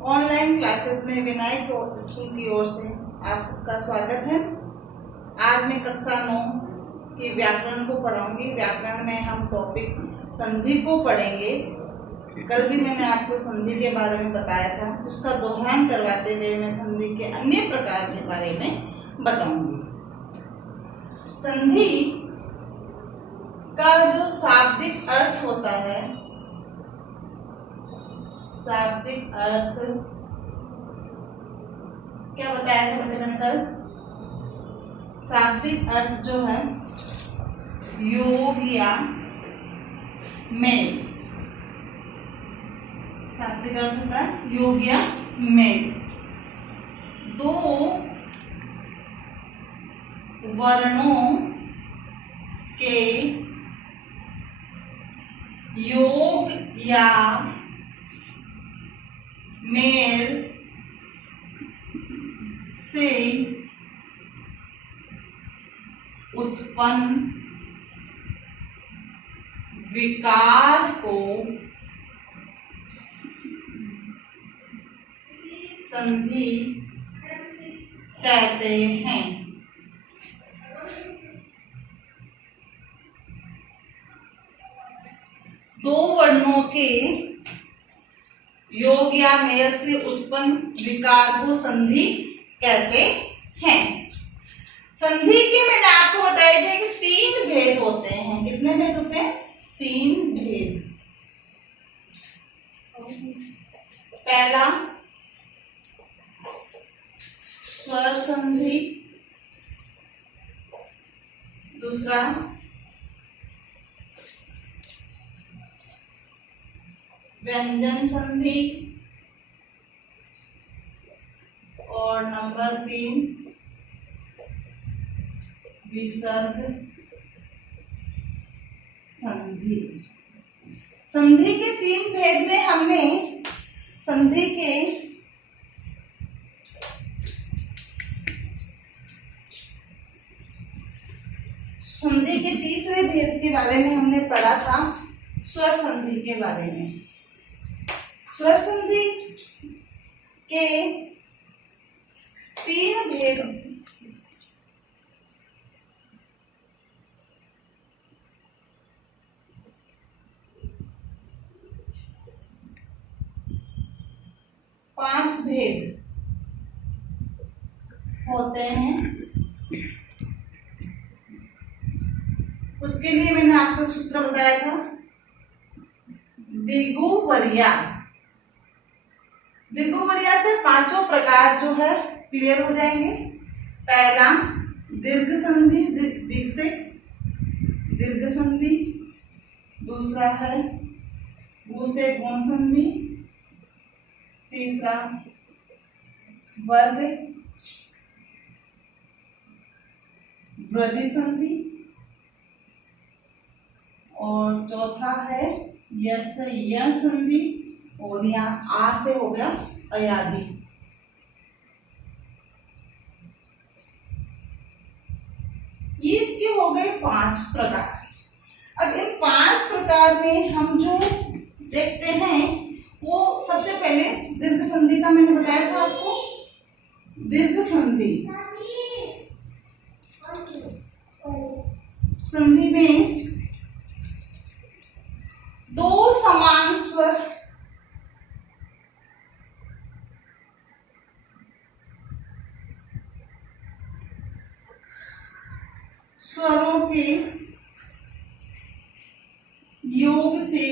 Online classes में Vinayak school की ओर से आप सबका स्वागत है। आज मैं कक्षा 9 की व्याकरण को पढ़ाऊंगी। व्याकरण में हम टॉपिक संधि को पढ़ेंगे। कल भी मैंने आपको संधि के बारे में बताया था, उसका दोहरान करवाते हुए मैं संधि के अन्य प्रकार के बारे में बताऊंगी। संधि का जो शाब्दिक अर्थ होता है, शाब्दिक अर्थ क्या बताया था बेटे मैंने कल? शाब्दिक अर्थ जो है योग या मेल। शाब्दिक अर्थ होता है योग या मेल। दो वर्णों के योग या मेल से उत्पन्न विकार को संधि कहते हैं। दो वर्णों के योग या मेल से उत्पन्न विकार को संधि कहते हैं। संधि के मैंने आपको बताया था कि 3 भेद होते हैं। कितने भेद होते हैं? 3 भेद। पहला स्वर संधि, दूसरा व्यंजन संधि और नंबर 3 विसर्ग संधि। संधि के 3 भेद में हमने संधि के तीसरे भेद के बारे में हमने पढ़ा था, स्वर संधि के बारे में। स्वर संधि के 3 भेद पांच भेद होते हैं। उसके लिए मैंने आपको एक सूत्र बताया था, दिगुवरिया। दिगुवरिया से 5 प्रकार जो है क्लियर हो जाएंगे। पहला दीर्घ संधि, दीर्घ से दीर्घ संधि। दूसरा है गु से गुण संधि। तीसरा व से वृद्धि संधि और चौथा है य से य संधि और यहाँ आ से हो गया अयादि। ये इसके हो गए 5 प्रकार। अब इन 5 प्रकार में हम जो देखते हैं वो सबसे पहले दीर्घ संधि का मैंने बताया था आपको। दीर्घ संधि, संधि में 2 समान स्वर स्वरों के योग से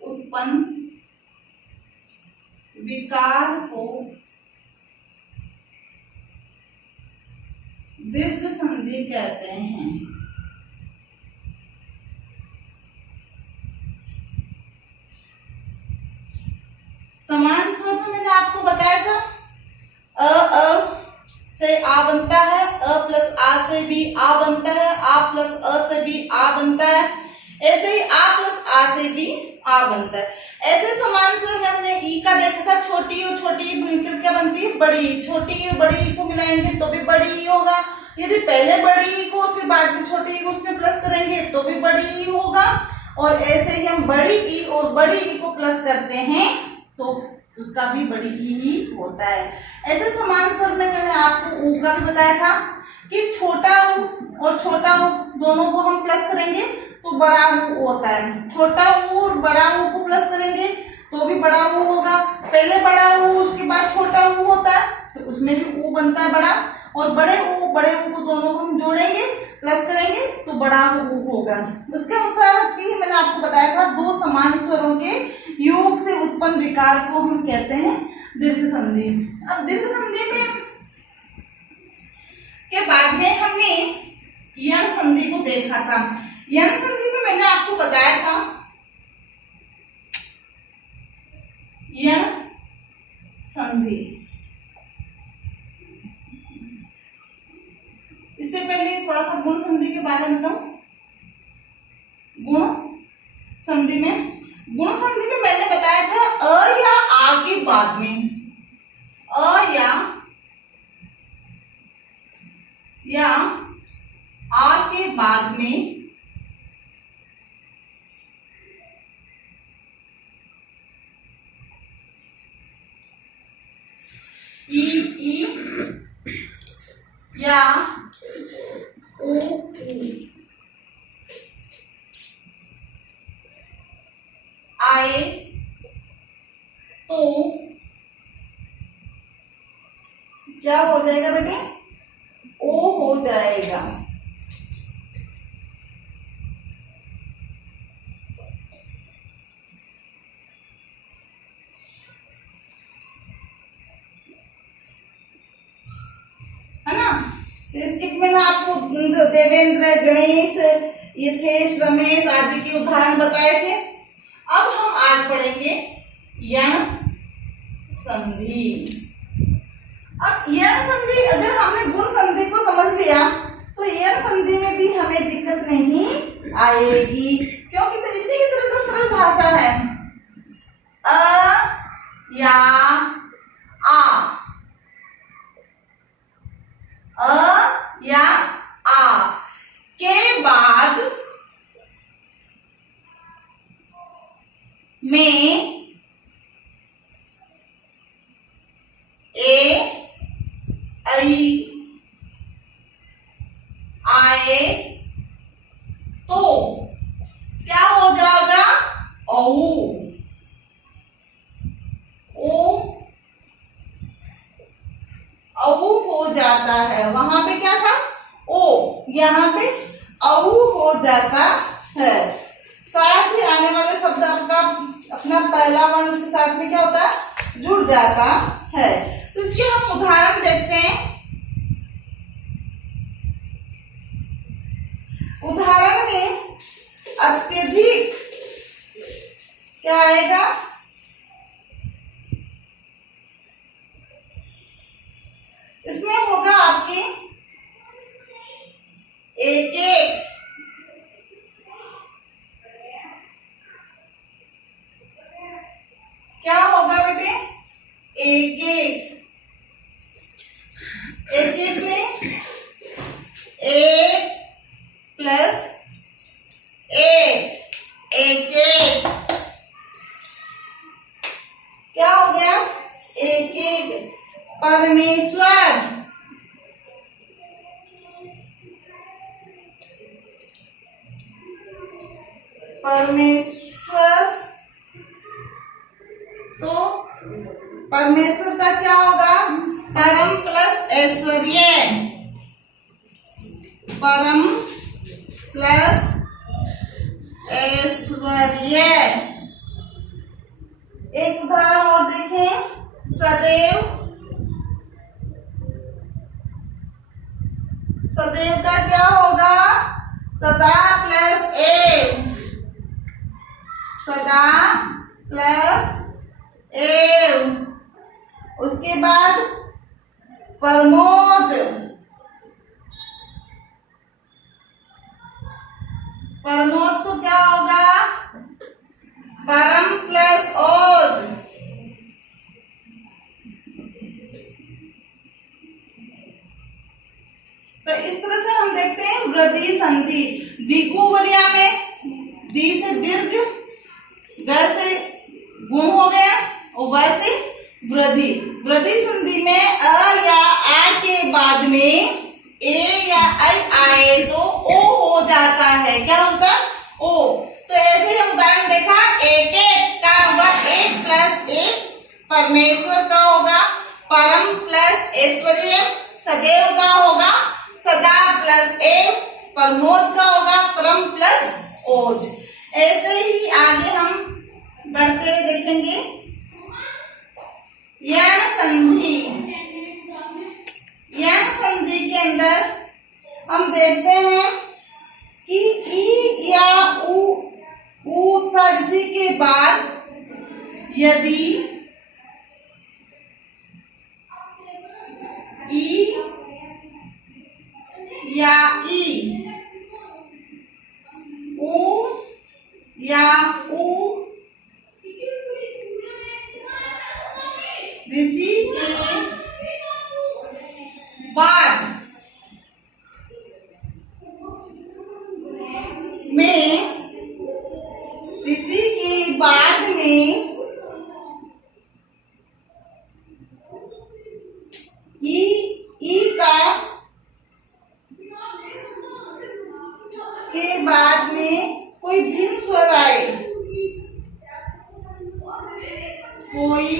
उत्पन्न विकार को दीर्घ संधि कहते हैं। समान स्वर में मैंने आपको बताया था अ से आ बनता है, अ प्लस आ से भी आ बनता है, आ प्लस अ से भी आ बनता है, ऐसे ही आ प्लस आ से भी आ बनता है। ऐसे समान स्वर में हमने ई का देखा था, छोटी और छोटी मिलकर क्या बनती है? बड़ी। छोटी और बड़ी को मिलाएंगे तो भी बड़ी ई होगा। यदि पहले बड़ी ई को और फिर बाद में छोटी ई को उसमें प्लस करेंगे तो भी बड़ी ई होगा। और ऐसे ही हम बड़ी ई और बड़ी ई को प्लस करते हैं तो उसका भी बड़ी ई ही होता है। ऐसे समान स्वर में मैंने आपको ऊ का भी बताया था कि छोटा ऊ और छोटा ऊ दोनों को हम प्लस करेंगे तो बड़ा ऊ होता है। छोटा ऊ और बड़ा ऊ को प्लस करेंगे तो भी बड़ा ऊ होगा। पहले बड़ा ऊ उसके बाद छोटा ऊ होता है तो उसमें भी ऊ बनता है बड़ा, और बड़े ऊ को दोनों को हम जोड़ेंगे प्लस करेंगे तो बड़ा ऊ होगा। उसके अनुसार भी मैंने आपको बताया था दो समान स्वरों के योग से उत्पन्न विकार को हम कहते हैं दीर्घ संधि। अब दीर्घ संधि में के बाद में हमने यण संधि को देखा था। यण संधि में मैंने आपको बताया था यण संधि। इससे पहले थोड़ा सा गुण संधि के बारे में बताऊं। गुण संधि में मैंने बताया था अ या आ के बाद में, अ या आ के बाद में ई या ऊ आए तो क्या हो जाएगा बेटे? ओ हो जाएगा। है ना? तो इसके मैंने आपको देवेंद्र, गणेश, यथेश, रमेश आदि के उदाहरण बताए थे। अब हम आज पढ़ेंगे यण संधि। अब यण संधि अगर हमने गुण संधि को समझ लिया तो यण संधि में भी हमें दिक्कत नहीं आएगी, क्योंकि तो इसी की तरह से सरल भाषा है। अ या आ, अ या आ के बाद में ए ऐ आए तो क्या हो जाएगा? औ। औ हो जाता है। वहां पे क्या था? ओ, यहाँ पे औ हो जाता है। साथ ही आने वाले शब्द आपका अपना पहला वर्ण उसके साथ में क्या होता है? जुड़ जाता है। तो इसके हम उदाहरण देखते हैं। उदाहरण में अत्यधिक क्या आएगा? इसमें होगा आपके एक एक, क्या होगा बेटे? एक एक, एक एक में एक प्लस एक, एक एक क्या हो गया? एक एक। परमेश्वर, परमेश्वर, तो परमेश्वर का क्या होगा? परम प्लस ऐश्वर्य, परम प्लस ऐश्वर्य। एक उदाहरण और देखें। सदैव, सदैव का क्या होगा? सदा प्लस एव, सदा प्लस एव। उसके बाद परमोज, परमोज को क्या होगा? परम प्लस ओज। तो इस तरह से हम देखते हैं वृद्धि संधि। दिगुवरिया में दी से दीर्घ वृद्धि। वृद्धि संधि में अ या आ के बाद में ए या आई आए तो ओ हो जाता है। क्या होता है? ओ। तो ऐसे ही उदाहरण देखा, एक एक का होगा एक प्लस एक, परमेश्वर का होगा परम प्लस ऐश्वर्य, सदैव का होगा सदा प्लस ए, परमोज का होगा परम प्लस ओज। ऐसे ही आगे हम बढ़ते हुए देखेंगे यण संधि। यण संधि के अंदर हम देखते हैं कि ई या ऊ था, इसी के बाद यदि ई या ई, ऊ या ऊ ऋषि के बाद में, ऋषि के बाद में ई का के बाद में कोई भिन्न स्वर आए, कोई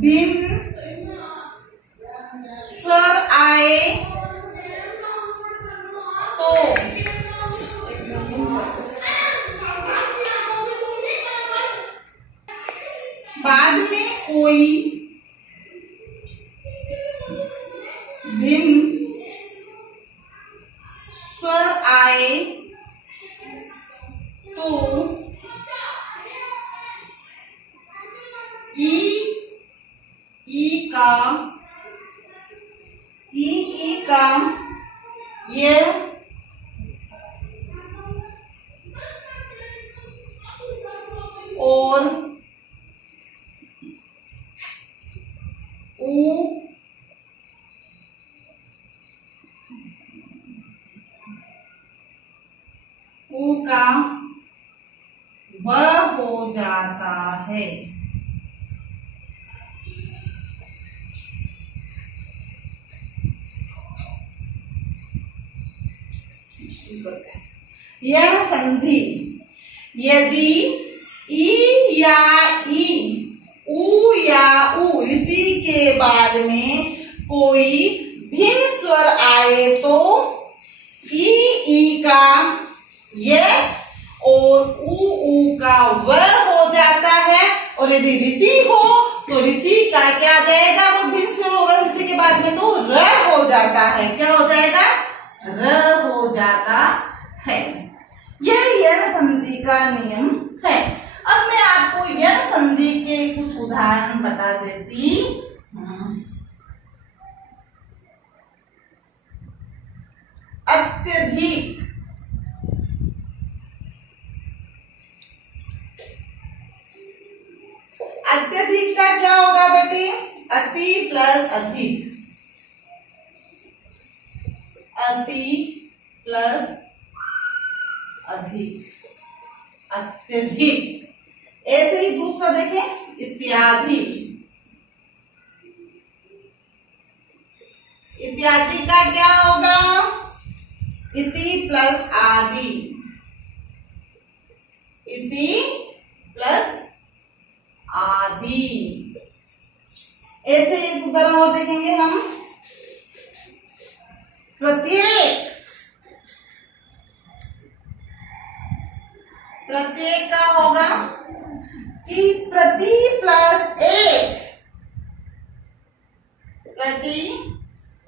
भिन्न स्वर आए तो बाद में कोई भिन्न स्वर आए तो ई का यह और ऊ का वह हो जाता है। यण संधि, यदि ई या ई, ऊ या ऊ ऋषि के बाद में कोई भिन्न स्वर आए तो ई का यह और ऊ का वह हो जाता है। और यदि ऋषि हो तो ऋषि का क्या आ जाएगा? वो भिन्न स्वर होगा ऋषि के बाद में तो र हो जाता है। क्या हो जाएगा? र हो जाता है। यह यण संधि का नियम है। अब मैं आपको यण संधि के कुछ उदाहरण बता देती हूं। अत्यधिक, अत्यधिक का क्या होगा बेटे? अति प्लस अधिक, अति प्लस अधिक, अत्यधिक। ऐसे ही दूसरा देखें, इत्यादि। इत्यादि का क्या होगा? इति प्लस आदि, इति प्लस आदि। ऐसे एक उदाहरण और देखेंगे हम, प्रत्येक। प्रत्येक का होगा कि प्रति प्लस एक, प्रति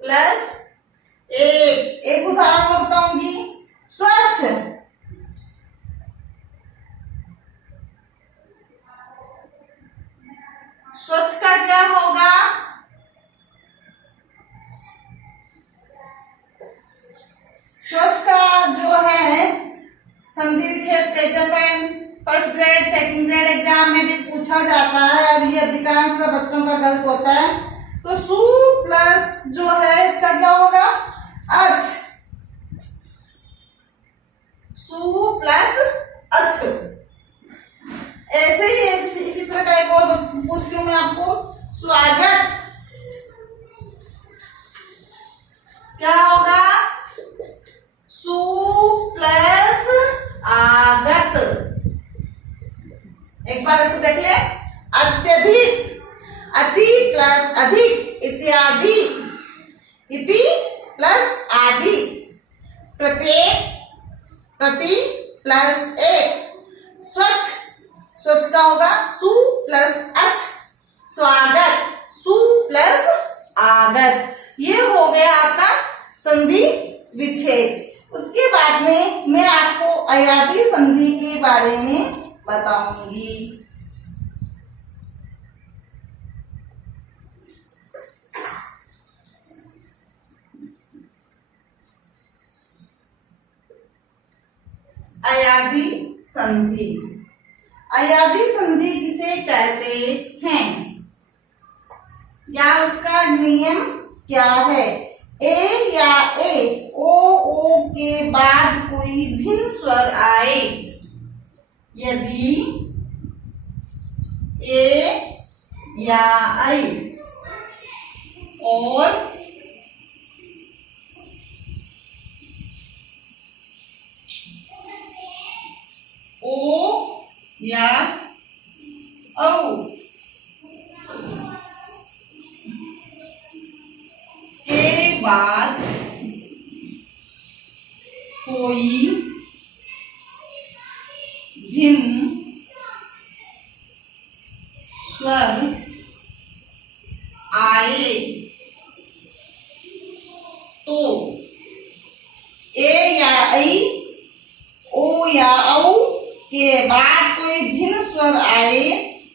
प्लस एक। एक उदाहरण और बताऊंगी, स्वच्छ। स्वच्छ का क्या होगा? स्वच्छ का जो है संधि विच्छेद कहते हैं, first grade second grade exam में भी पूछा जाता है और ये अधिकांश बच्चों का गलत होता है। तो सु प्लस जो है इसका क्या होगा? अच। सु प्लस अच। ऐसे ही इसी तरह का एक और पूछती हूँ मैं आपको, स्वागत क्या होगा? सु प्लस आगत। एक बार इसको देख ले। अत्यधिक, अति प्लस अधिक, इत्यादि, इति प्लस आदि, प्रत्येक, प्रति प्लस एक, स्वच्छ, स्वच्छ का होगा सु प्लस अच, स्वागत सु प्लस आगत। ये हो गया आपका संधि विच्छेद। उसके बाद में मैं आपको अयादी संधि के बारे में बताऊंगी। अयादी संधि, अयादी संधि किसे कहते हैं या उसका नियम क्या है? ए या ए, ओ के बाद कोई भिन्न स्वर आए, यदि ए या ऐ और ओ या औ के बाद कोई भिन्न स्वर आए तो ए या ऐ, ओ या औ के बाद कोई भिन्न स्वर आए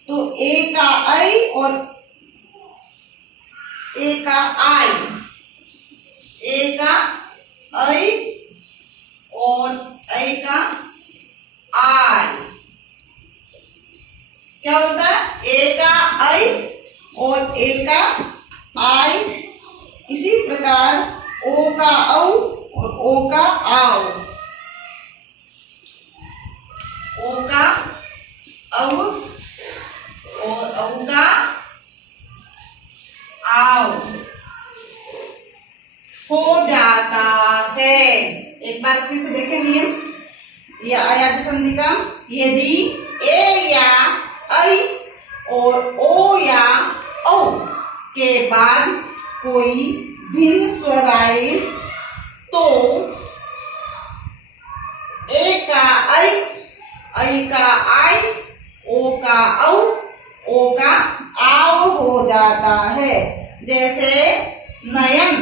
तो ए का ऐ और ए का आई, ए का ऐ और ऐ का आई क्या होता है? ए का ऐ और ए का आई। इसी प्रकार ओ का औ और ओ का आओ, ओ का औ और औ का आओ हो जाता है। एक बार फिर से देखें नियम या अयादी संधि का। यदि ए या ऐ और ओ या औ के बाद कोई भिन्न स्वर आए तो ए का ऐ का आई, ओ का औ, ओ का आओ हो जाता है। जैसे नयन,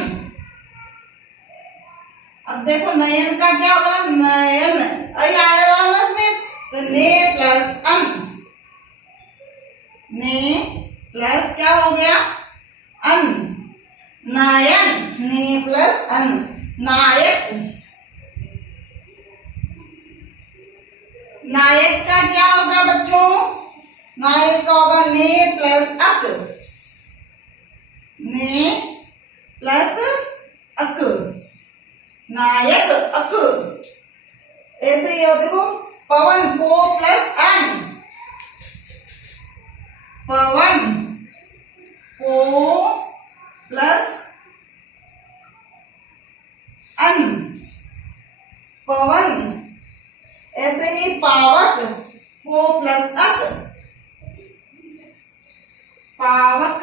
अब देखो नयन का क्या होगा? नयन ऐ आया ना इसमें, तो ने प्लस अन, ने प्लस क्या हो गया? अन, नयन, ने प्लस अन, नायक, नायक का क्या होगा बच्चों? नायक का होगा ने प्लस अक, ने प्लस अक, नायक अक। ऐसे ही देखो पवन, पो प्लस अन, पवन, पो प्लस अन, पवन। ऐसे ही पावक, पो प्लस अक, पावक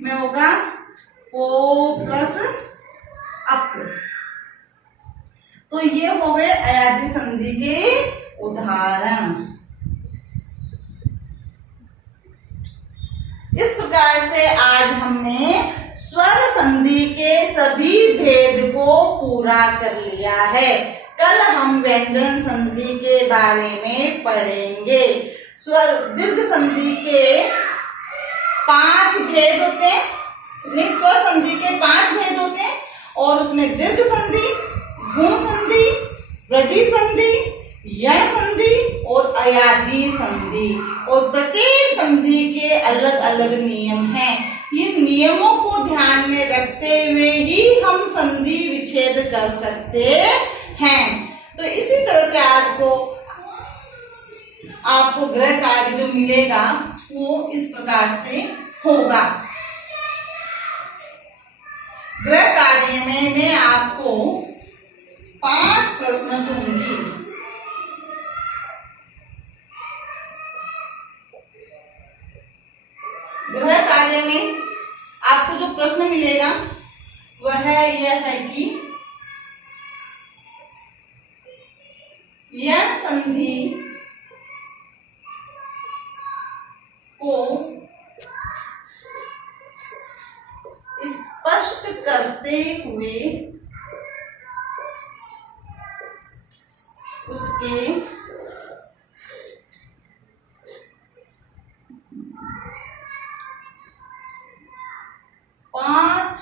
में होगा पो प्लस अक। तो ये हो गए अयादी संधि के उदाहरण। इस प्रकार से आज हमने स्वर संधि के सभी भेद को पूरा कर लिया है। कल हम व्यंजन संधि के बारे में पढ़ेंगे। स्वर दीर्घ संधि के 5 भेद होते हैं, स्वर संधि के 5 भेद होते हैं और उसमें दीर्घ संधि, गुण संधि, वृद्धि संधि, यण संधि और अयादी संधि, और प्रत्येक संधि के अलग अलग नियम हैं। इन नियमों को ध्यान में रखते हुए ही हम संधि विच्छेद कर सकते हैं। तो इसी तरह से आज को आपको गृह कार्य जो मिलेगा वो इस प्रकार से होगा। गृह कार्य में मैं आपको 5 प्रश्न दूंगी। गृह कार्य में आपको जो प्रश्न मिलेगा वह यह है कि यण संधि को स्पष्ट करते हुए उसके पांच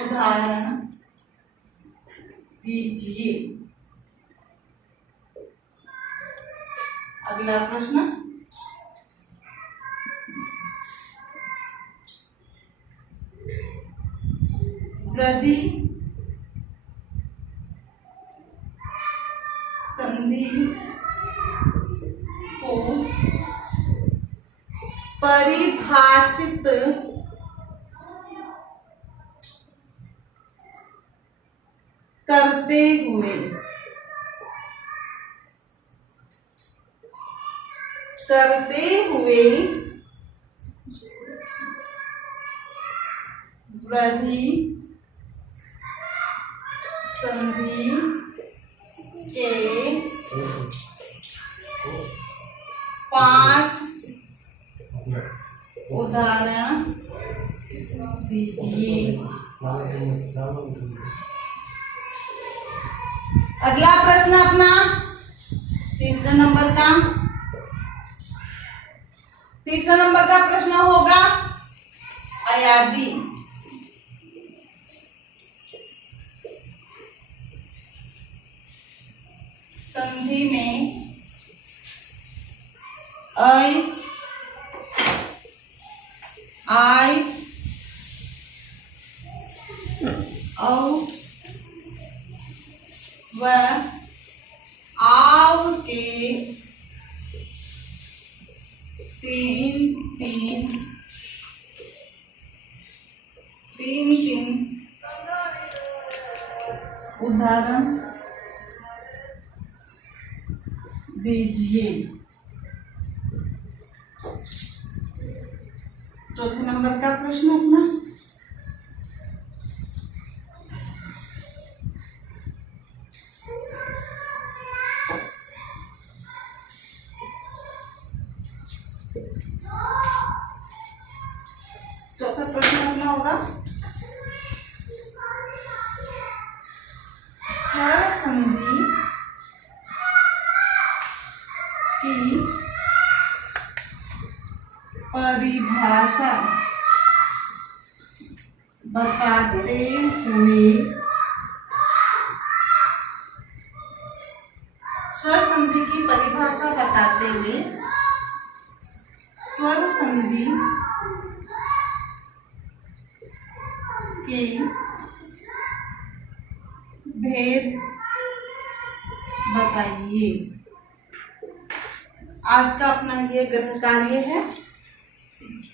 उदाहरण दीजिए। अगला प्रश्न, वृद्धि संधि को परिभाषित करते हुए वृद्धि संधि के 5 उदाहरण दीजिए। अगला प्रश्न अपना तीसरे नंबर का प्रश्न होगा अयादी। संधि में आई औ व आव के 3 उदाहरण दीजिए। चौथे नंबर का प्रश्न अपना होगा स्वर संधि की परिभाषा बताते हुए स्वर संधि की परिभाषा बताते हुए स्वर संधि के भेद बताइए। आज का अपना ये गृह कार्य है।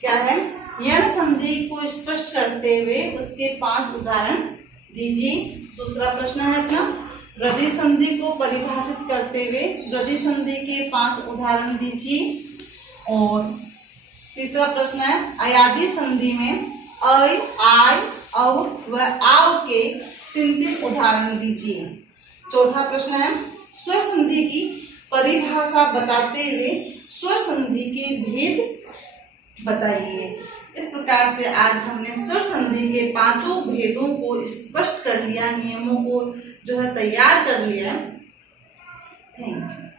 क्या है? यण संधि को स्पष्ट करते हुए उसके 5 उदाहरण दीजिए। दूसरा प्रश्न है अपना वृद्धि संधि को परिभाषित करते हुए वृद्धि संधि के 5 उदाहरण दीजिए। और तीसरा प्रश्न है अयादी संधि में ऐ, आय, औ व आव के 3 उदाहरण दीजिए। चौथा प्रश्न है स्वर संधि की परिभाषा बताते हुए स्वर संधि के भेद बताइए। इस प्रकार से आज हमने स्वर संधि के 5 भेदों को स्पष्ट कर लिया, नियमों को जो है तैयार कर लिया। Thank you.